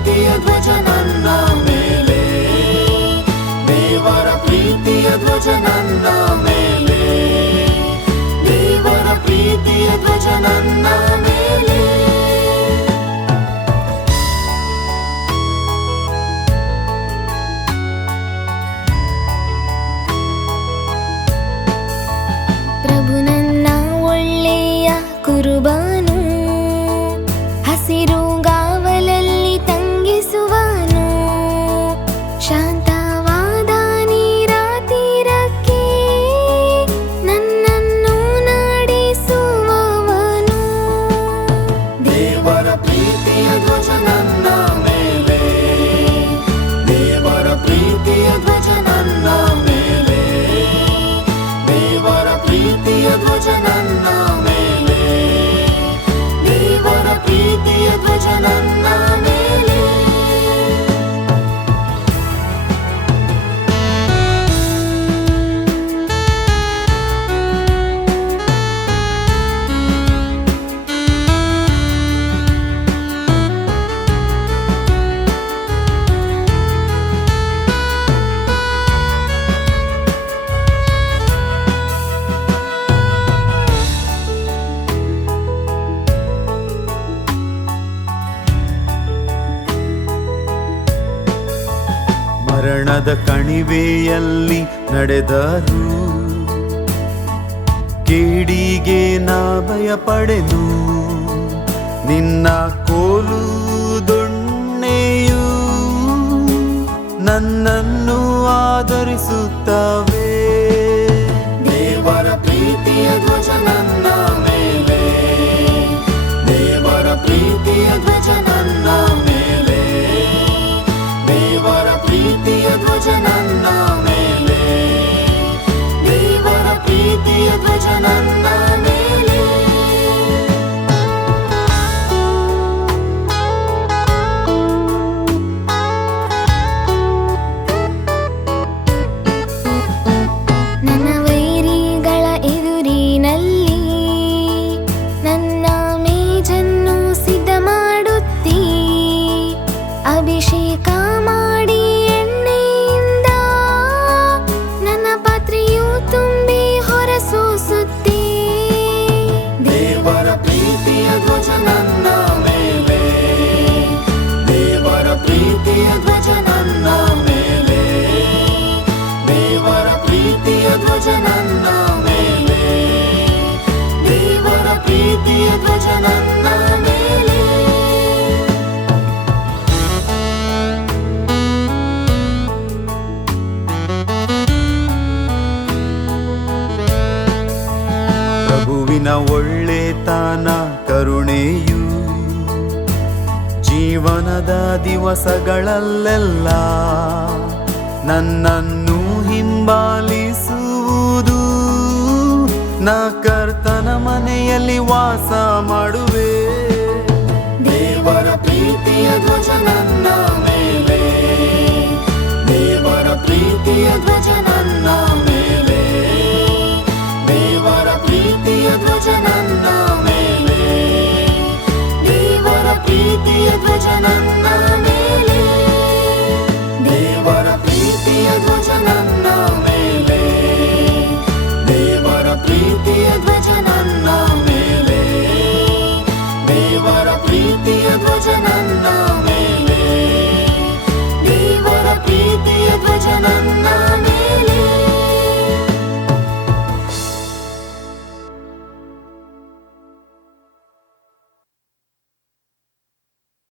ಪ್ರೀತಿಯ ಧ್ವಜ ನನ್ನ ಮೇಲೆ, ದೇವರ ಪ್ರೀತಿಯ ಧ್ವಜ ನನ್ನ ಮೇಲೆ, ದೇವರ ಪ್ರೀತಿಯ ಧ್ವಜ ನನ್ನ ಮೇಲೆ. ಪ್ರಭು ನನ್ನ ಒಳ್ಳೆಯ ಕುರುಬಾನು, ಹಸಿರು ಗಾವಲಲ್ಲಿ ತಂಗಿಸುವನು. ಶಾಂತವಾದ ನೀರ ತೀರಕ್ಕೆ ನನ್ನನ್ನು ನಡೆಸುವವನು. ದೇವರ ಪ್ರೀತಿಯ ಧ್ವಜ ನನ್ನ ಮೇಲೆ, ದೇವರ ಪ್ರೀತಿಯ ಧ್ವಜ ನನ್ನ ಮೇಲೆ, ದೇವರ ಪ್ರೀತಿಯ ಧ್ವಜ ನನ್ನ ಮೇಲೆ, ದೇವರ ಪ್ರೀತಿಯ ಧ್ವಜ ನನ್ನ ಮೇಲೆ. ಮರಣದ ಕಣಿವೆಯಲ್ಲಿ ನಡೆದರು, ಕೇಡಿಗೆ ನಾ ಭಯಪಡೆನು. ನಿನ್ನ ಕೋಲು ದೊಣ್ಣೆಯು ನನ್ನನ್ನು ಆದರಿಸುತ್ತವೆ. ದೇವರ ಪ್ರೀತಿಯ ಧ್ವಜ ನನ್ನ ಮೇಲೆ, ದೇವರ ಪ್ರೀತಿಯ ಧ್ವಜ ನನ್ನ ಮೇಲೆ, ದೇವರ ಪ್ರೀತಿಯ ಧ್ವಜ ನನ್ನ ಮೇಲೆ, ದೇವರ ಪ್ರೀತಿಯ ಧ್ವಜ ನನ್ನ ಮೇಲೆ. ನನ್ನ ವೈರಿಗಳ ಎದುರಿನಲ್ಲಿ ನನ್ನ ಮೇಜನ್ನು ಸಿದ್ಧ ಮಾಡುತ್ತೀ. ಅಭಿಷೇಕ ಮಾಡಿ ಎಣ್ಣೆಯಿಂದ ನನ್ನ ಪಾತ್ರೆಯು ತುಂಬಿ ಹೊರಸೂಸುತ್ತೀ. ದೇವರ ಪ್ರೀತಿಯ ಧ್ವಜ ನನ್ನ ಮೇಲೆ, ದೇವರ ಪ್ರೀತಿಯ ಧ್ವಜ ನನ್ನ ಮೇಲೆ, ದೇವರ ಪ್ರೀತಿಯ ಧ್ವಜ ನನ್ನ ಮೇಲೆ, ದೇವರ ಪ್ರೀತಿಯ ಧ್ವಜ ನನ್ನ ಮೇಲೆ. ಪ್ರಭುವಿನ ಒಳ್ಳೆತನ ಕರುಣೆಯು ಜೀವನದ ದಿವಸಗಳಲ್ಲೆಲ್ಲ ನನ್ನನ್ನು ಹಿಂಬಾಲಿಸುವುದು. ನಾ ಕರ್ತನ ಮನೆಯಲ್ಲಿ ವಾಸ ಮಾಡುವೆ. ದೇವರ ಪ್ರೀತಿಯ ಧ್ವಜ ನನ್ನ ಮೇಲೆ, ದೇವರ ಪ್ರೀತಿಯ ಧ್ವಜ ನನ್ನ ಮೇಲೆ, ದೇವರ ಪ್ರೀತಿಯ ಧ್ವಜ ನನ್ನ ಮೇಲೆ, ದೇವರ ಪ್ರೀತಿಯ ಧ್ವಜ ನನ್ನ ಮೇಲೆ, ದೇವರ ಪ್ರೀತಿಯ ಧ್ವಜ ನನ್ನ ಮೇಲೆ, ದೇವರ ಪ್ರೀತಿಯ ಧ್ವಜ ನನ್ನ ಮೇಲೆ, ದೇವರ ಪ್ರೀತಿಯ ಧ್ವಜ ನನ್ನ ಮೇಲೆ, ದೇವರ ಪ್ರೀತಿಯ ಧ್ವಜ ನನ್ನ ಮೇಲೆ.